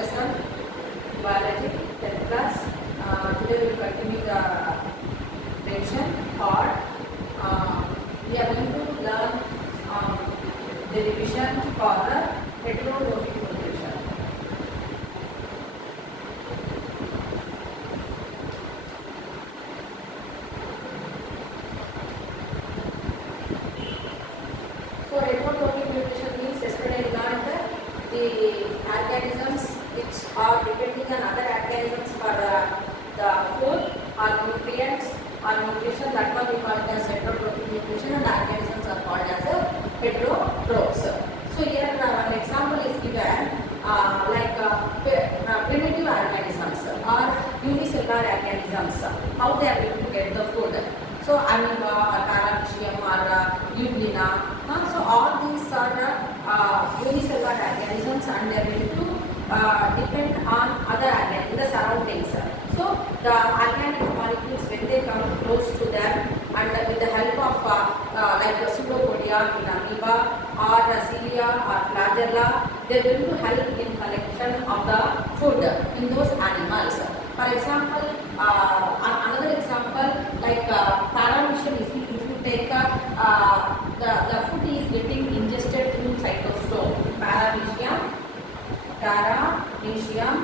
lesson, biology, 10th class. Today we will continue the revision part. We are going to learn the revision for the heterotrophic nutrition. So heterotrophic nutrition means yesterday we learned the organisms which are depending on other organisms for the food or nutrients or nutrition. That one we call it as heterotrophic nutrition, and organisms are called as heterotrophs. So here an example is given like primitive organisms or unicellular organisms, how they are going to get the food. So amoeba or paramecium or euglena. So all these are unicellular organisms, and they are going to depend on other organisms in the surroundings. So the organic molecules, when they come close to them, and with the help of like pseudopodia in amoeba or cilia or flagella, they are going to help in collection of the food in those animals. For example, another example like paramecium, if you take the food is getting ingested through cytosol. Paramecium,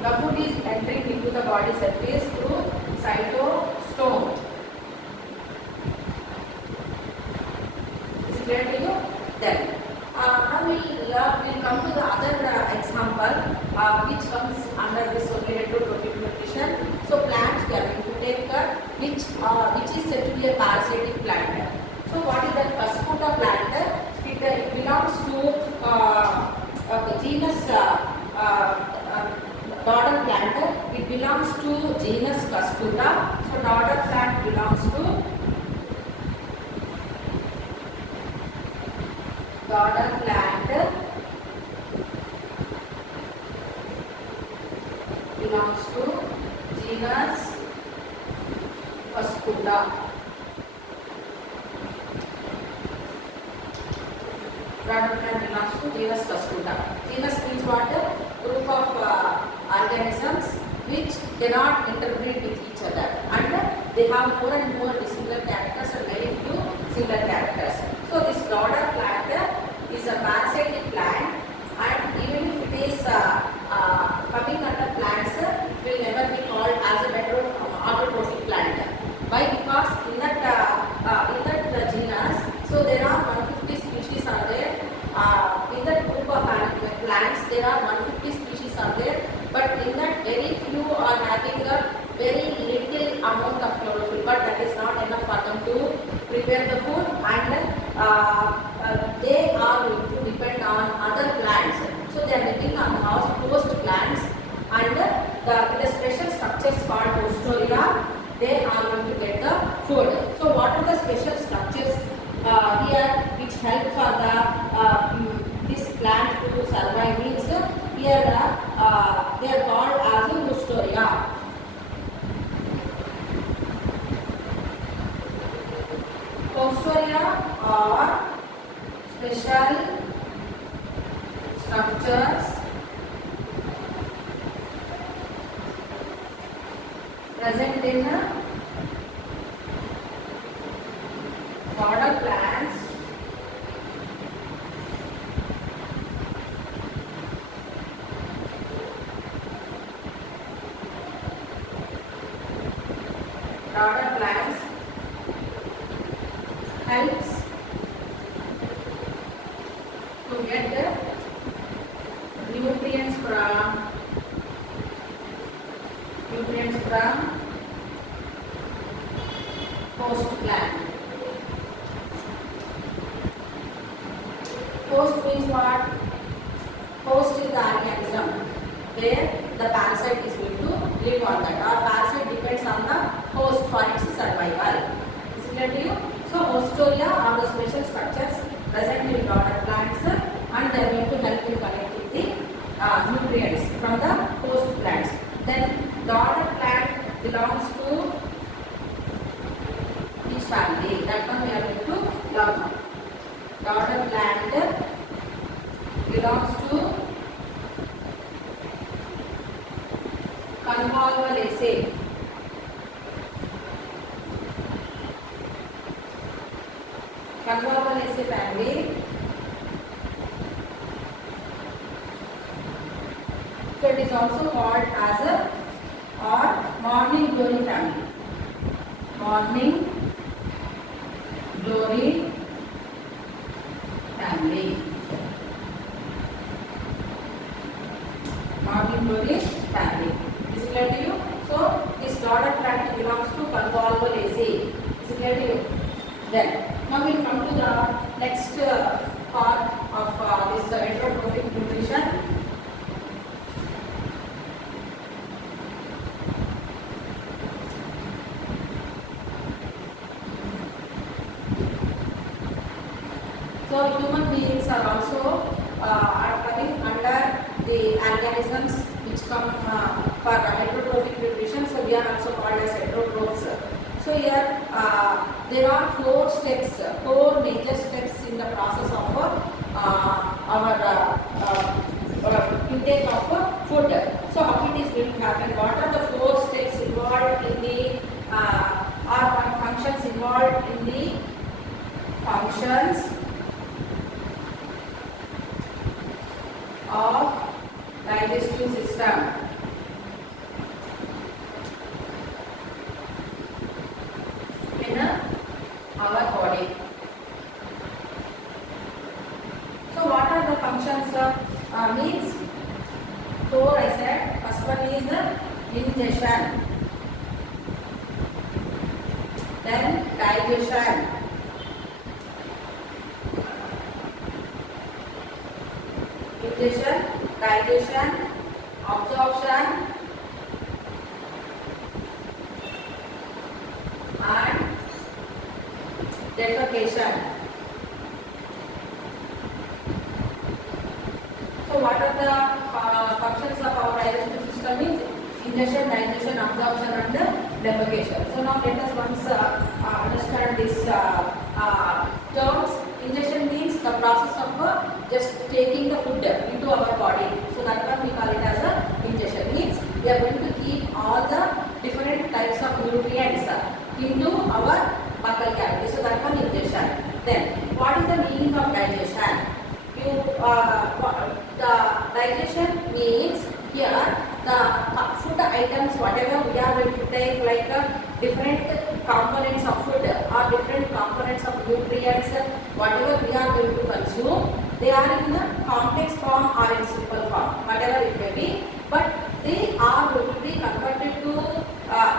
the food is entering into the body surface through cytosol. Is it clear to you? Then now we'll come to the other example which comes under this heterotrophic nutrition. So plants, we are going to take which is said to be a parasitic plant. So what is that Cascuta plant? It belongs to genus daughter plant. It belongs to genus Cascuta. So daughter plant belongs to daughter plant belongs to genus Cascuta. Daughter plant belongs to genus Cascuta. Genus means what? Group of organisms which cannot interbreed with each other, and they have more and more dissimilar characters and very few similar characters. So this daughter plant is a parasitic plant, and even if it is coming under plants, it will never be called as a autotrophic plant. Why? Because in that genus, so there are 150 species are there. In that group of plants, there are 150 species are there, but in that very few are having a very little amount of chlorophyll, but that is not enough for them to prepare the food, and they are going to depend on other plants. So they are living on host plants, and the special structures called hostoria, they are going to get the food. So what are the special structures here which help for the this plant to survive? Means here they are called as hostoria. Hostoria are special structures present in daughter plants helps to get the nutrients from host plant. Host means what? Host is the organism where the parasite is going to live on that, or parasite depends on the host for its survival. Is it clear to you? So hostoria are the special structures present in daughter plants, and they are going to help in connecting the nutrients from the host plants. Then daughter plant belongs to each family. That one we are going to learn. Daughter plant belongs to convolvulaceae. Convolvulaceae family. So it is also called as a or morning glory family. Morning glory family. Morning glory family. Is it clear to you? So this dotted plant belongs to convolvulaceae. Is it clear to you? Then now we come to the next part of this heterotrophic nutrition. So human beings are also are coming under the organisms which come for heterotrophic nutrition. So we are also called as heterotrophs. So here there are four major steps in the process of our intake of food. So how it is going to happen? What are the four steps involved in the functions involved in the functions of digestive system? In our body. So what are the functions? Means four I said. First one is ingestion, then digestion, digestion, absorption, and defecation. So what are the functions of our digestive system? Is ingestion, digestion, absorption, and defecation. So now let us once understand these terms. Ingestion means the process of just taking the food into our body. So that one we call it as a ingestion. Means we are going to keep all the different types of nutrients into our buccal cavity. So that one ingestion. Then what is the meaning of digestion? The digestion means here the food items whatever we are going to take, like different components of food or different components of nutrients, whatever we are going to consume, they are in the complex form or in simple form, whatever it may be, but they are going to be converted to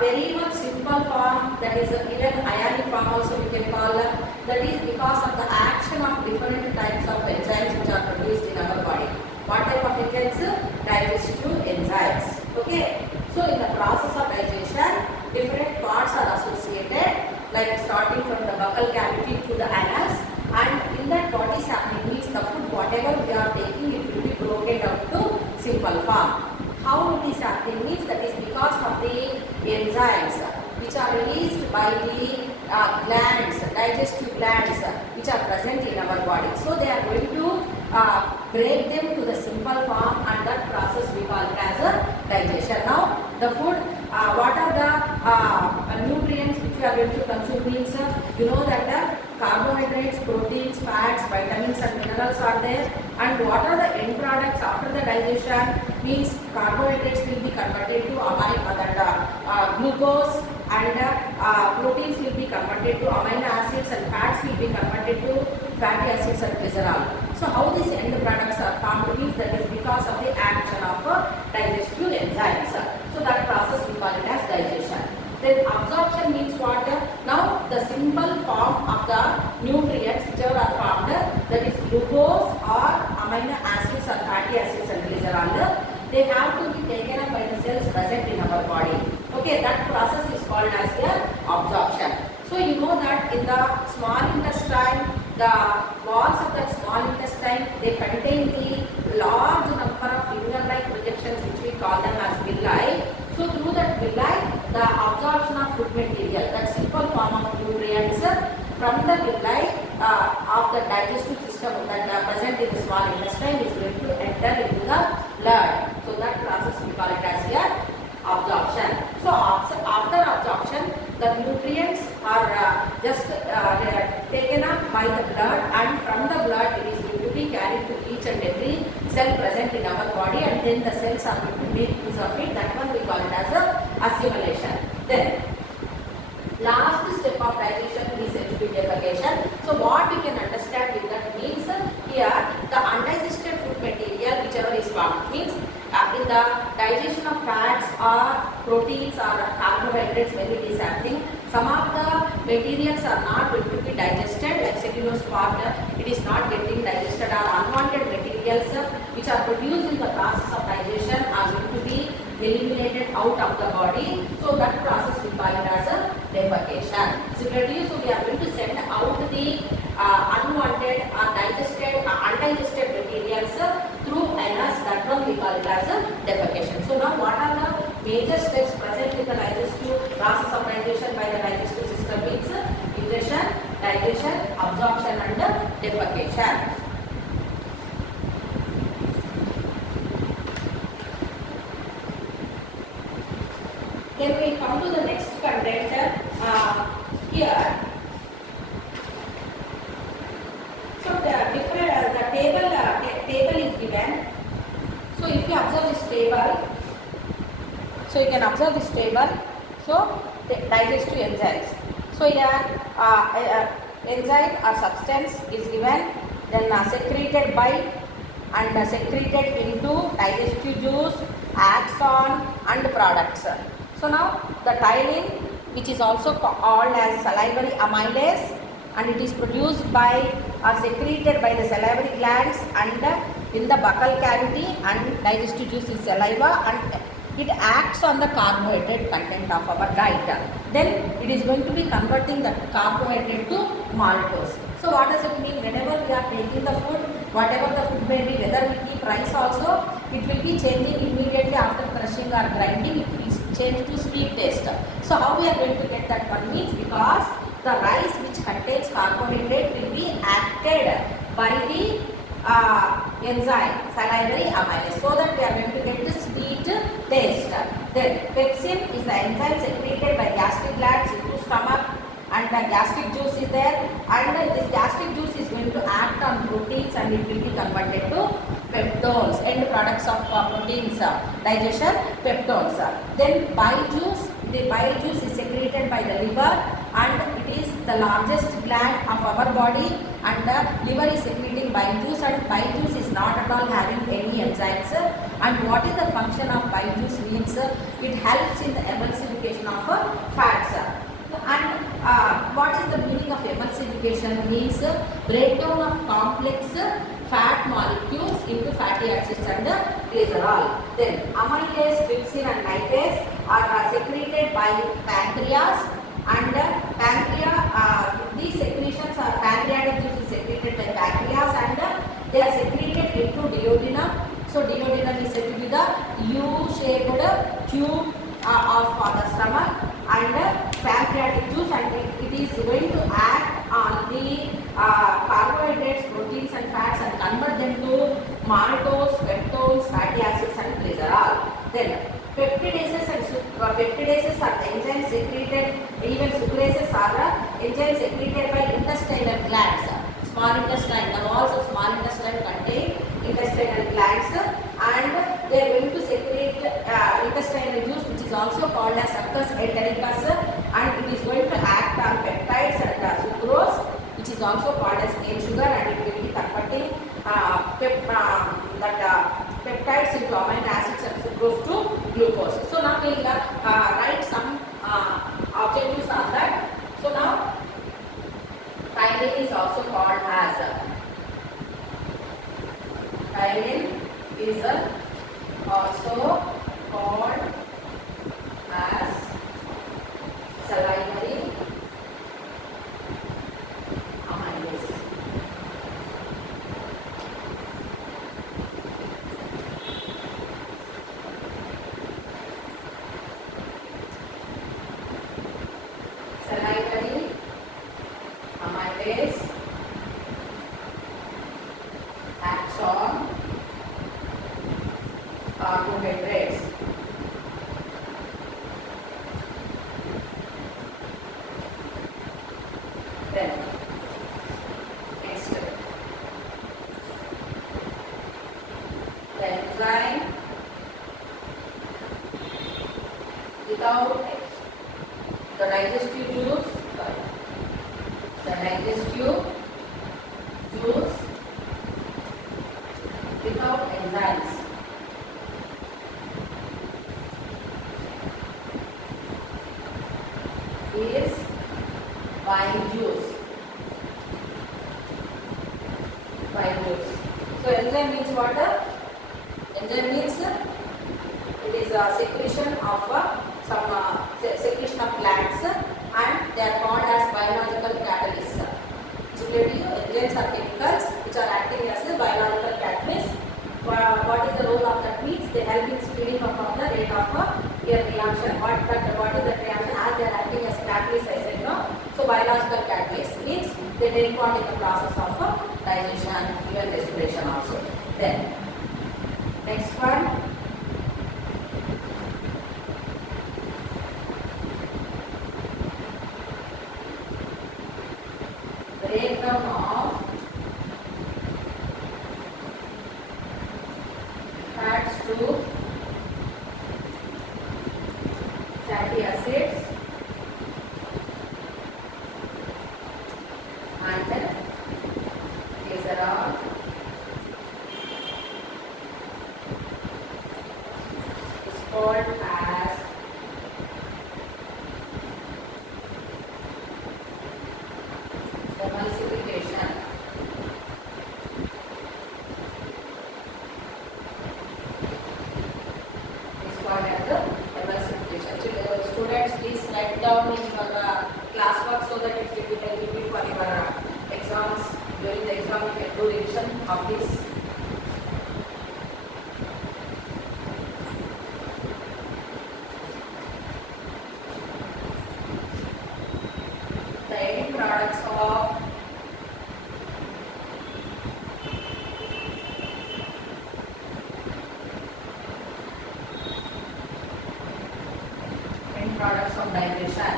very much simple form, that is even ionic form also we can call. That is because of the action of different types of enzymes which are produced in our body. What type of enzymes? Digestive enzymes. Okay. So in the process of digestion, different parts are associated, like starting from the buccal cavity to the anus, and in that what is happening means the food whatever we are taking, it will be broken down to simple form. How it is happening means that is because of the enzymes which are released by the glands, digestive glands which are present in our body. So they are going to break them to the simple form, and that process we call it as a digestion. Now the food, what are the nutrients which we are going to consume means you know that carbohydrates, proteins, fats, vitamins and minerals are there, and what are the end products after the digestion means carbohydrates will be converted to glucose, and proteins will be converted to amino acids, and fats will be converted to fatty acids and glycerol. So how these end products are formed means that is because of the action of digestive enzymes. So that process we call it as digestion. Then absorption means what? Now the simple form of the nutrients which are formed, that is glucose or amino acids or fatty acids and glycerol, they have to be taken up by the cells present in our body. Okay, that process is called as the absorption. So you know that in the small intestine, the walls of that small intestine, they contain the large number of finger-like projections which we call them as villi. So through that villi, the absorption of food material, that simple form of nutrients from the villi of the digestive system that are present in the small intestine is going to enter into the blood. So that process we call it as here absorption. nutrients are just taken up by the blood, and from the blood it is going to be carried to each and every cell present in our body, and then the cells are going to make use of it. That one we call it as a assimilation. Then last step of digestion is defecation. So what we can understand with that means here the undigested food material whichever is formed means in the digestion of fats or proteins or carbohydrates when it is happening, some of the materials are not going to be digested, like cellulose part it is not getting digested, or unwanted materials which are produced in the process of digestion are going to be eliminated out of the body. So that process we call it as a defecation. Similarly, so we are going to send out the unwanted or undigested materials through anus. That one we call it as a defecation. So now what are the major steps present in the digestive process of digestion by the digestive system? Means ingestion, digestion, absorption and defecation. Then we come to the next content here. So the table is given. So if you observe this table, so you can observe this table. So the digestive enzymes. So here enzyme or substance is given, then secreted by and secreted into digestive juice, axon and products. So now the ptyalin, which is also called as salivary amylase, and it is produced by or secreted by the salivary glands and in the buccal cavity, and digestive juice is saliva, and it acts on the carbohydrate content of our diet. Then it is going to be converting the carbohydrate to maltose. So what does it mean? Whenever we are taking the food, whatever the food may be, whether we keep rice also, it will be changing immediately after crushing or grinding, it will change to sweet taste. So how we are going to get that one means, because the rice which contains carbohydrate will be acted by the enzyme salivary amylase, so that we are going to get the sweet taste. Then pepsin is the enzyme secreted by gastric glands into stomach, and the gastric juice is there, and this gastric juice is going to act on proteins and it will be converted to peptones, end products of proteins digestion, peptones. Then bile juice, the bile juice is secreted by the liver, and it is the largest gland of our body, and the liver is secreting bile juice, and bile juice is not at all having any enzymes. And what is the function of bile juice means, it helps in the emulsification of fats. And what is the meaning of emulsification means, breakdown of complex fat molecules into fatty acids and glycerol. Then amylase, trypsin and lipase are secreted by pancreas, and these secretions are pancreatic juice is secreted by pancreas, and they are secreted into duodenum. So duodenum is said to be the U-shaped tube of the stomach, and pancreatic juice, and it is going to act on the carbohydrates, proteins and fats and convert them to maltose, peptones, fatty acids and glycerol. Then peptidases are enzymes secreted, even sucrases are enzymes secreted by intestinal glands. Small intestine, the walls of small intestine contain intestinal glands, and they are going to secrete intestinal juice, which is also called as succus entericus, and it is going to act on peptides and sucrose, which is also called as cane sugar, and it will be converting peptides into amino acids and sucrose to glucose. So now we will write some objectives of that. So now ptyalin is also called as salivary amylase. Wine juice. Wine juice. So enzyme means what? Enzyme means it is a secretion of secretion of plants, and they are called as biological catalysts. So enzymes are chemicals which are acting as a biological catalyst. What is the role of that means? They help in speeding up of the rate of a reaction. What is the reaction? As they are acting as catalyst, I said no. So biological catalyst means they take part in the process of digestion, even respiration also. Then next one. Breakdown of fats to fatty acids and glycerol is called as emulsification. Is called as the emulsification. So, students, please write down in your classwork so that it will be helpful for your exams. During the exam, you can do revision of this. The end products of digestion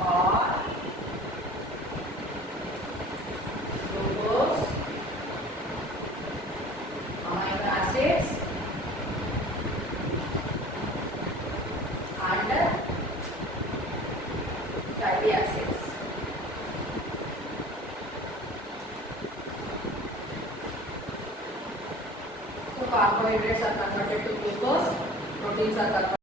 or glucose, amino acids and fatty acids. So carbohydrates are converted to glucose, proteins are converted